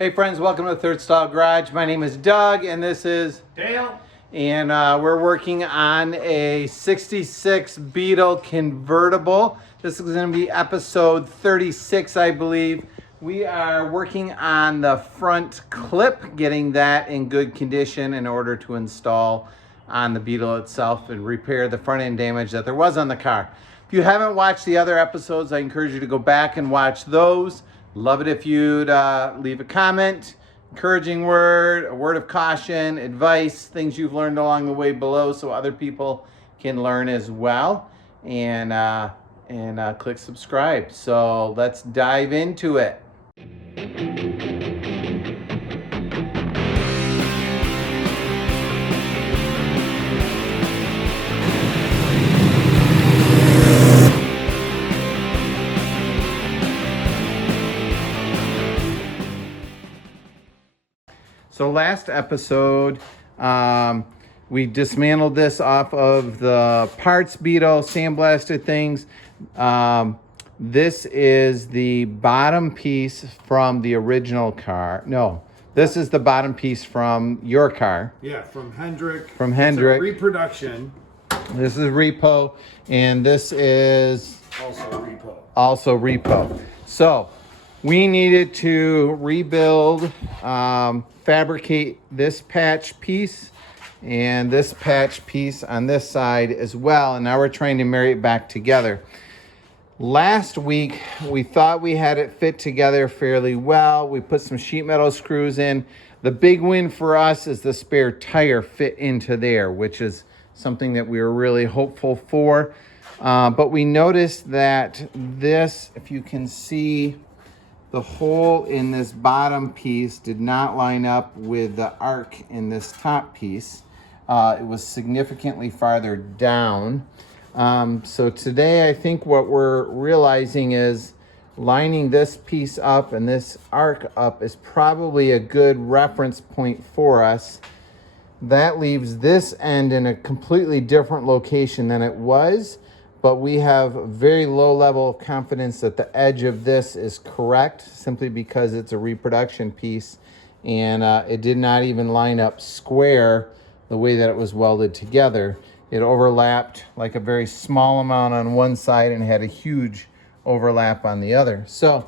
Hey friends, welcome to the Third Stall Garage. My name is Doug and this is Dale. And we're working on a 66 Beetle Convertible. This is going to be episode 36, I believe. We are working on the front clip, getting that in good condition in order to install on the Beetle itself and repair the front end damage that there was on the car. If you haven't watched the other episodes, I encourage you to go back and watch those. Love it if you'd leave a comment, encouraging word, a word of caution, advice, things you've learned along the way below so other people can learn as well. And click subscribe. So let's dive into it. So last episode, we dismantled this off of the parts Beetle, sandblasted things. This is the bottom piece from the original car. No, this is the bottom piece from your car. Yeah, from Hendrick. From Hendrick. It's a reproduction. This is repo, and this is Also repo. So we needed to rebuild, fabricate this patch piece and this patch piece on this side as well. And now we're trying to marry it back together. Last week, we thought we had it fit together fairly well. We put some sheet metal screws in. The big win for us is the spare tire fit into there, which is something that we were really hopeful for. But we noticed that this, if you can see, the hole in this bottom piece did not line up with the arc in this top piece. It was significantly farther down. So today I think what we're realizing is lining this piece up and this arc up is probably a good reference point for us. That leaves this end in a completely different location than it was, but we have a very low level of confidence that the edge of this is correct simply because it's a reproduction piece and it did not even line up square the way that it was welded together. It overlapped like a very small amount on one side and had a huge overlap on the other. So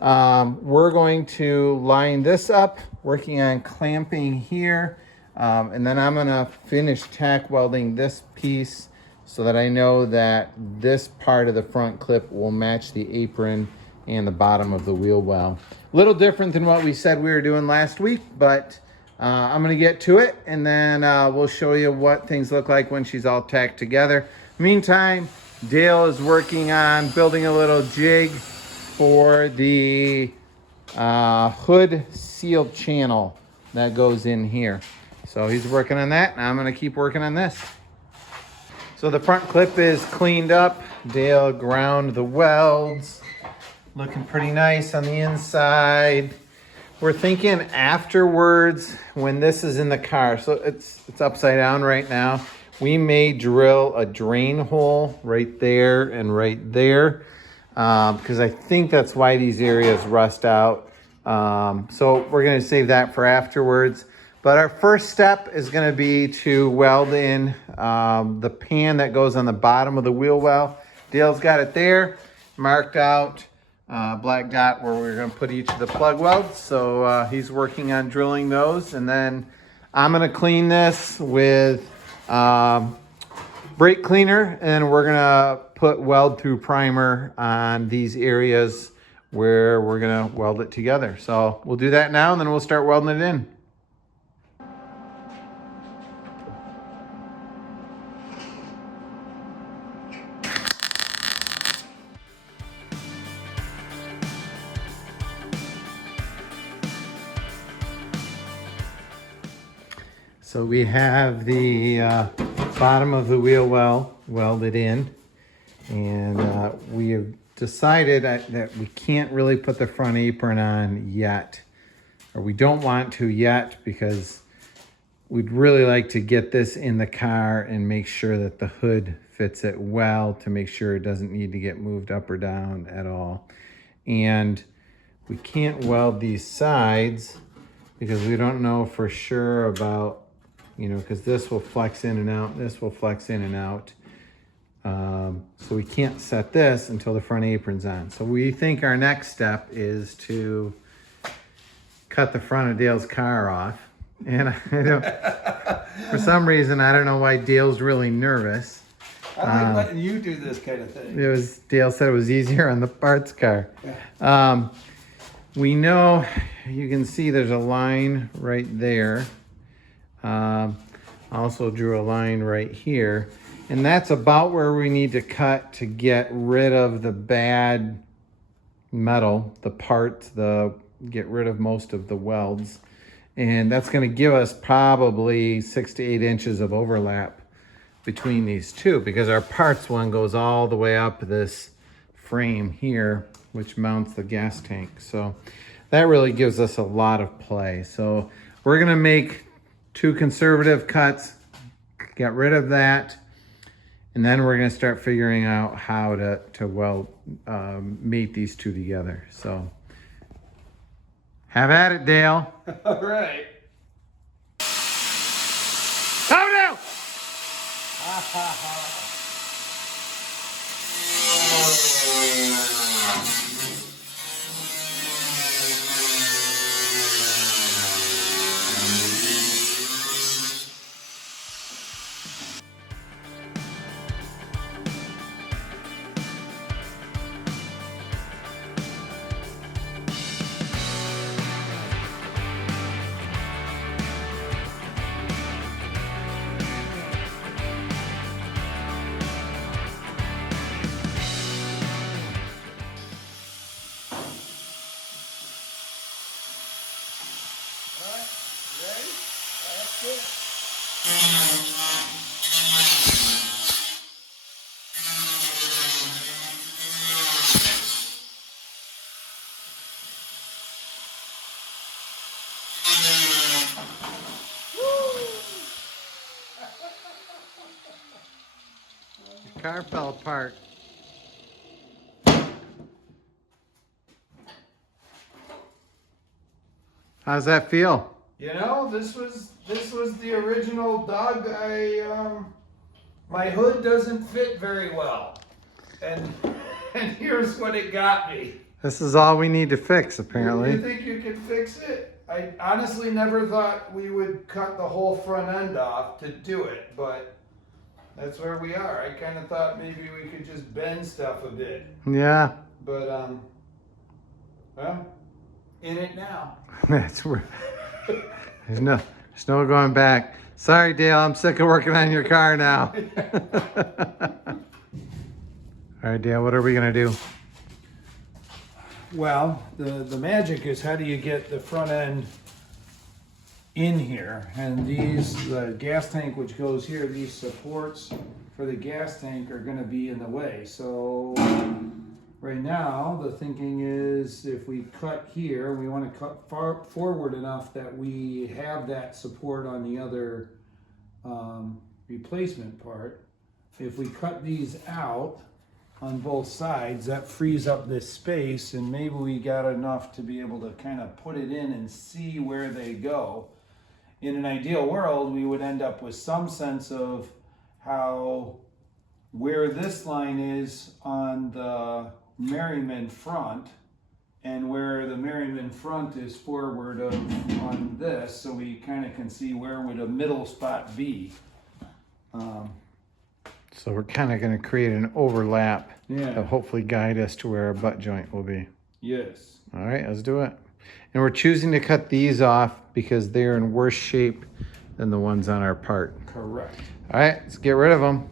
we're going to line this up, working on clamping here, and then I'm gonna finish tack welding this piece so that I know that this part of the front clip will match the apron and the bottom of the wheel well. A little different than what we said we were doing last week, but I'm gonna get to it and then we'll show you what things look like when she's all tacked together. Meantime, Dale is working on building a little jig for the hood sealed channel that goes in here. So he's working on that and I'm gonna keep working on this. So the front clip is cleaned up. Dale ground the welds. Looking pretty nice on the inside. We're thinking afterwards when this is in the car, so it's upside down right now, we may drill a drain hole right there and right there because I think that's why these areas rust out. So we're gonna save that for afterwards. But our first step is going to be to weld in the pan that goes on the bottom of the wheel well. Dale's got it there, marked out, black dot where we're going to put each of the plug welds. So he's working on drilling those. And then I'm going to clean this with brake cleaner. And we're going to put weld through primer on these areas where we're going to weld it together. So we'll do that now and then we'll start welding it in. So we have the bottom of the wheel well welded in, and we have decided that we can't really put the front apron on yet, or we don't want to yet because we'd really like to get this in the car and make sure that the hood fits it well to make sure it doesn't need to get moved up or down at all. And We can't weld these sides because we don't know for sure about, you know, because this will flex in and out, this will flex in and out. So we can't set this until the front apron's on. So we think our next step is to cut the front of Dale's car off. And I don't, for some reason, I don't know why Dale's really nervous. I like letting you do this kind of thing. It was, Dale said it was easier on the parts car. Yeah. We know, you can see there's a line right there. Also drew a line right here. And that's about where we need to cut to get rid of the bad metal, the parts, get rid of most of the welds. And that's going to give us probably 6 to 8 inches of overlap between these two, because our parts one goes all the way up this frame here, which mounts the gas tank. So that really gives us a lot of play. So we're going to make 2 conservative cuts, get rid of that, and then we're going to start figuring out how to weld, mate these two together. So have at it, Dale. All right. Oh no! The car fell apart. How's that feel? You know, this was the original Doug. My hood doesn't fit very well, and here's what it got me. This is all we need to fix, apparently. You think you could fix it? I honestly never thought we would cut the whole front end off to do it, but that's where we are. I kind of thought maybe we could just bend stuff a bit, Yeah. but well, in it now. That's where there's no going back. Sorry, Dale, I'm sick of working on your car now. All right, Dale, what are we gonna do? Well, the magic is, how do you get the front end in here? And the gas tank which goes here, these supports for the gas tank are going to be in the way. So right now the thinking is, if we cut here, we want to cut far forward enough that we have that support on the other replacement part. If we cut these out on both sides, that frees up this space, and maybe we got enough to be able to kind of put it in and see where they go. In an ideal world, we would end up with some sense of where this line is on the Merriman front and where the Merriman front is forward on this, so we kind of can see where would a middle spot be. So we're kind of going to create an overlap Yeah. that'll hopefully guide us to where our butt joint will be. Yes. All right, let's do it. And we're choosing to cut these off because they're in worse shape than the ones on our part. Correct. All right, let's get rid of them.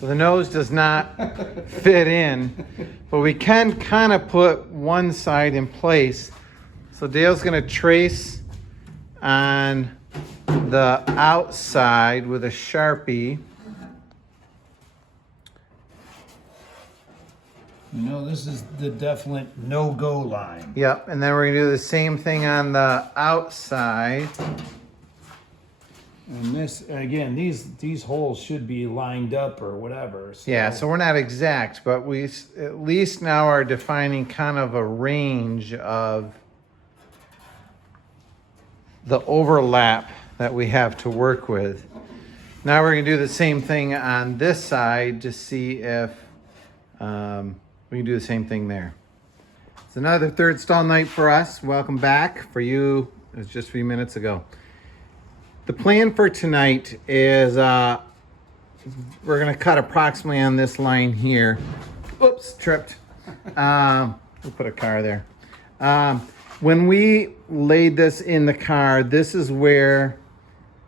So the nose does not fit in, but we can kind of put one side in place So Dale's gonna trace on the outside with a Sharpie. You know, this is the definite no-go line. Yep, and then we're gonna do the same thing on the outside. And this, again, these holes should be lined up or whatever. So. Yeah, so we're not exact, but we at least now are defining kind of a range of the overlap that we have to work with. Now we're gonna do the same thing on this side to see if we can do the same thing there. It's another third stall night for us. Welcome back. For you, it was just a few minutes ago. The plan for tonight is we're gonna cut approximately on this line here. Oops, tripped. We'll put a car there. When we laid this in the car, this is where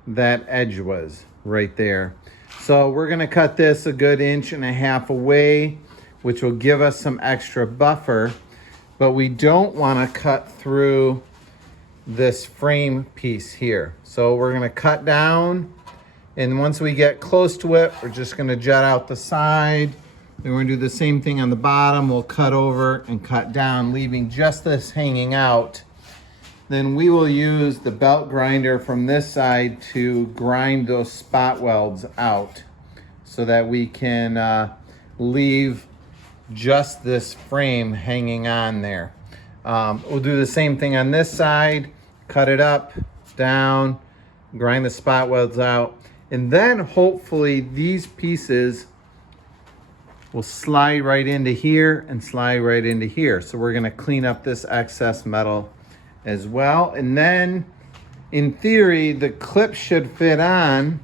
that edge was, right there. So we're gonna cut this a good 1.5 inches away, which will give us some extra buffer, but we don't wanna cut through this frame piece here. So we're gonna cut down, and once we get close to it, we're just gonna jut out the side. Then we're gonna do the same thing on the bottom. We'll cut over and cut down, leaving just this hanging out. Then we will use the belt grinder from this side to grind those spot welds out so that we can leave just this frame hanging on there. We'll do the same thing on this side, cut it up, down, grind the spot welds out, and then hopefully these pieces will slide right into here and slide right into here. So we're gonna clean up this excess metal as well. And then in theory, the clip should fit on,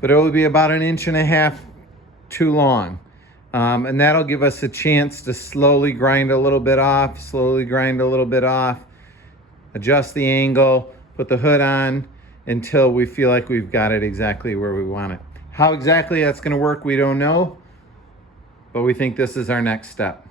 but it will be about 1.5 inches too long. And that'll give us a chance to slowly grind a little bit off, adjust the angle, put the hood on until we feel like we've got it exactly where we want it. How exactly that's gonna work, we don't know, but we think this is our next step.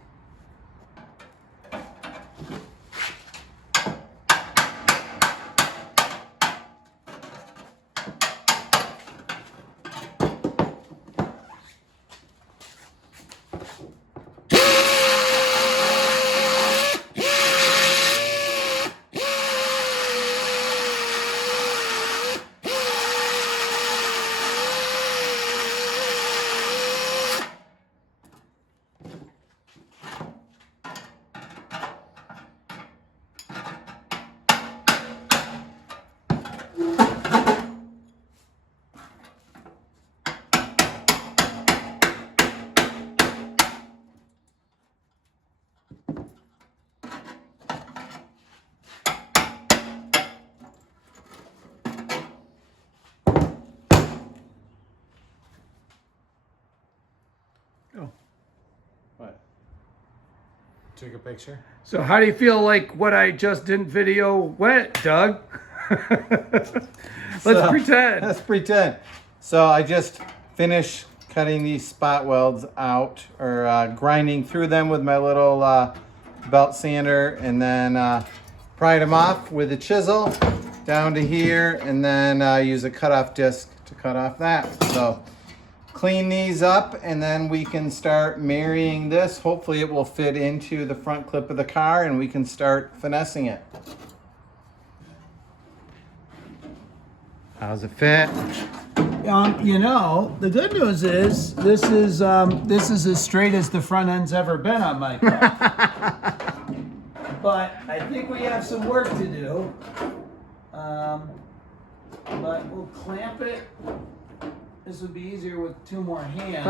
Oh, what? Took a picture? So how do you feel like what I just didn't video went, Doug? Let's pretend. Let's pretend. So I just finished cutting these spot welds out, or grinding through them with my little belt sander, and then pried them off with a chisel down to here, and then use a cutoff disc to cut off that. So clean these up, and then we can start marrying this. Hopefully it will fit into the front clip of the car, and we can start finessing it. How's it fit? You know, the good news is this is as straight as the front end's ever been on my car. But I think we have some work to do. But we'll clamp it. This would be easier with 2 more hands.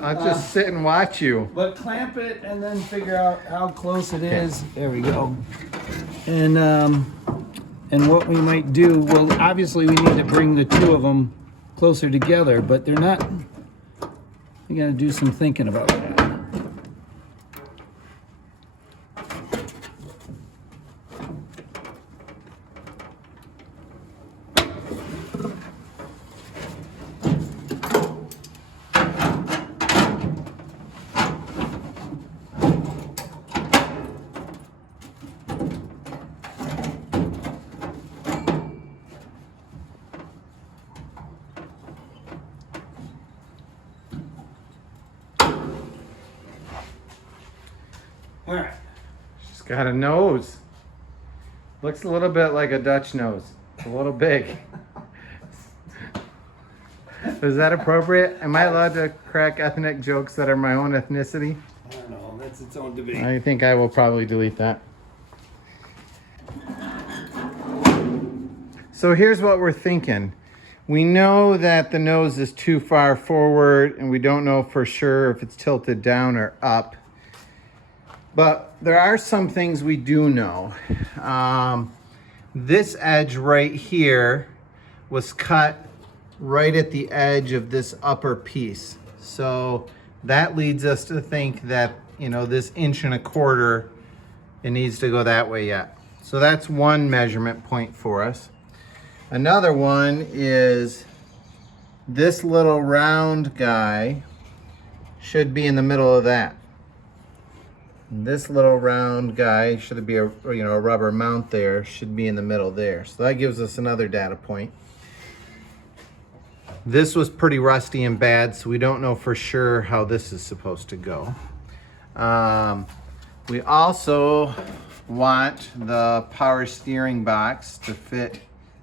I'll just sit and watch you. But clamp it and then figure out how close it is. There we go. And what we might do, well, obviously we need to bring the 2 of them closer together, but they're not, we gotta do some thinking about that. It's got a nose. Looks a little bit like a Dutch nose. It's a little big. Is that appropriate? Am I allowed to crack ethnic jokes that are my own ethnicity? I don't know, that's its own debate. I think I will probably delete that. So here's what we're thinking. We know that the nose is too far forward and we don't know for sure if it's tilted down or up. But there are some things we do know. This edge right here was cut right at the edge of this upper piece. So that leads us to think that, you know, this 1.25 inches, it needs to go that way yet. So that's one measurement point for us. Another one is this little round guy should be in the middle of that. And this little round guy should be a rubber mount there, should be in the middle there. So that gives us another data point. This was pretty rusty and bad, so we don't know for sure how this is supposed to go. We also want the power steering box to fit.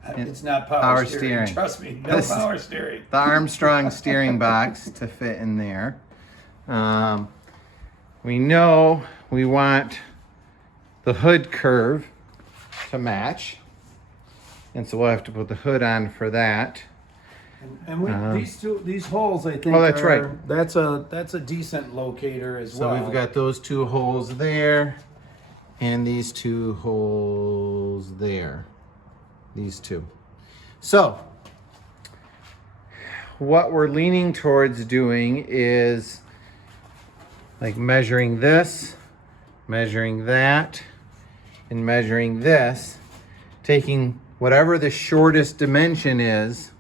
It's not power steering. Trust me, no power steering. The Armstrong steering box to fit in there. We know we want the hood curve to match. And so we'll have to put the hood on for that. And these holes, I think. Oh, that's right. That's a decent locator as well. So we've got those two holes there, and these two holes there. These two. So what we're leaning towards doing is like measuring this, measuring that, and measuring this, taking whatever the shortest dimension is,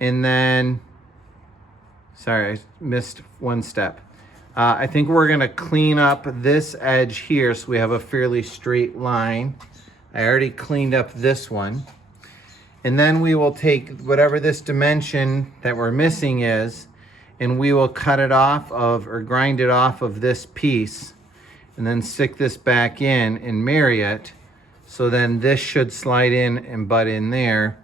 and then, sorry, I missed one step. I think we're gonna clean up this edge here so we have a fairly straight line. I already cleaned up this one. And then we will take whatever this dimension that we're missing is, and we will cut it off of, or grind it off of this piece, and then stick this back in and marry it. So then this should slide in and butt in there,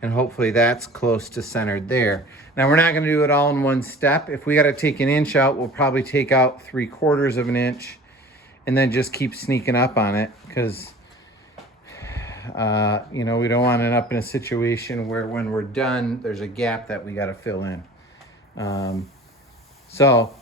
and hopefully that's close to centered there. Now we're not gonna do it all in one step. If we gotta take an inch out, we'll probably take out 3/4 of an inch and then just keep sneaking up on it, because you know, we don't want to end up in a situation where when we're done, there's a gap that we got to fill in. So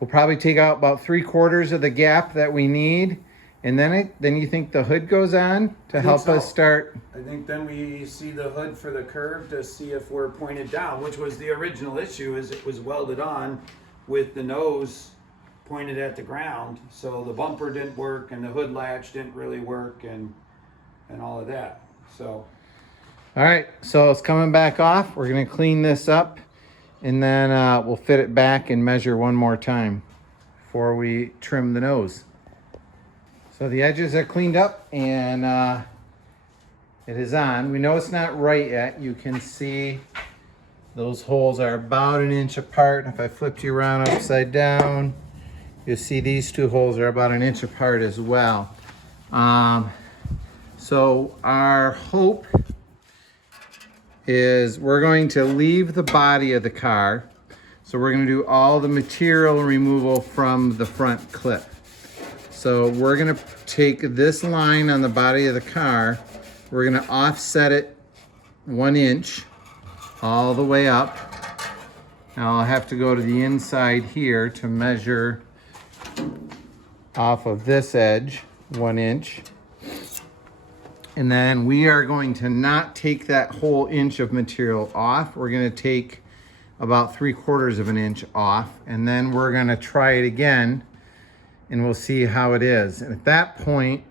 we'll probably take out about 3/4 of the gap that we need. And then you think the hood goes on to help us start? I think then we see the hood for the curve to see if we're pointed down, which was the original issue, is it was welded on with the nose pointed at the ground. So the bumper didn't work and the hood latch didn't really work and all of that. So all right, so it's coming back off. We're gonna clean this up, and then we'll fit it back and measure one more time before we trim the nose. So the edges are cleaned up, and it is on. We know it's not right yet. You can see those holes are about 1 inch apart. If I flipped you around upside down, you'll see these two holes are about 1 inch apart as well. So our hope is we're going to leave the body of the car. So we're going to do all the material removal from the front clip. So we're going to take this line on the body of the car. We're going to offset it 1 inch all the way up. Now I'll have to go to the inside here to measure off of this edge 1 inch. And then we are going to not take that whole inch of material off. We're going to take about 3/4 of an inch off, and then we're going to try it again, and we'll see how it is. And at that point,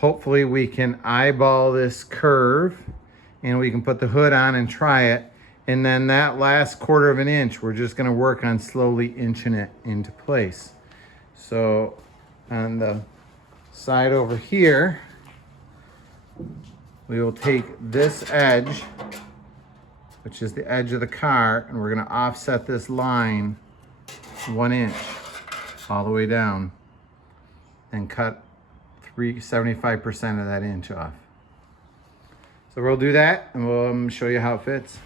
hopefully we can eyeball this curve, and we can put the hood on and try it. And then that last 1/4 of an inch, we're just going to work on slowly inching it into place. So on the side over here, we will take this edge, which is the edge of the car, and we're going to offset this line 1 inch all the way down and cut 75% of that inch off. So we'll do that and we'll show you how it fits.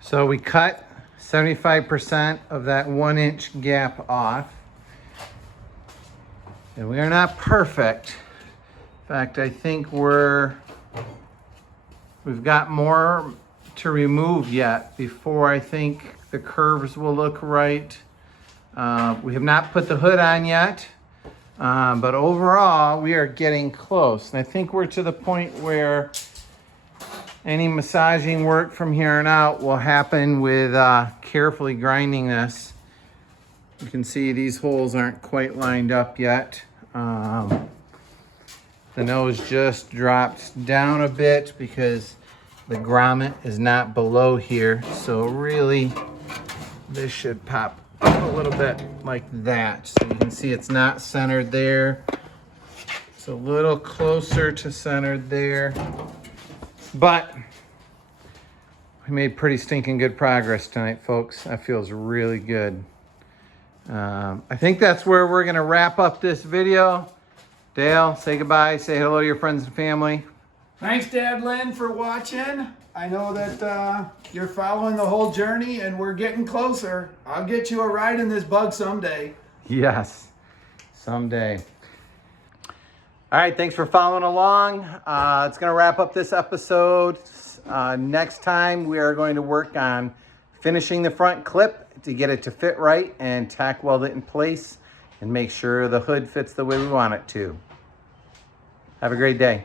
So we cut 75% of that 1 inch gap off. And we are not perfect. In fact, I think we've got more to remove yet before I think the curves will look right. We have not put the hood on yet, but overall we are getting close. And I think we're to the point where any massaging work from here on out will happen with carefully grinding this. You can see these holes aren't quite lined up yet. The nose just drops down a bit because the grommet is not below here. So really, this should pop up a little bit like that. So you can see it's not centered there. It's a little closer to centered there. But we made pretty stinking good progress tonight, folks. That feels really good. I think that's where we're gonna wrap up this video. Dale, say goodbye, say hello to your friends and family. Thanks, Dad Lynn, for watching. I know that you're following the whole journey and we're getting closer. I'll get you a ride in this bug someday. Yes, someday. All right, thanks for following along. It's gonna wrap up this episode. Next time we are going to work on finishing the front clip to get it to fit right and tack weld it in place and make sure the hood fits the way we want it to. Have a great day.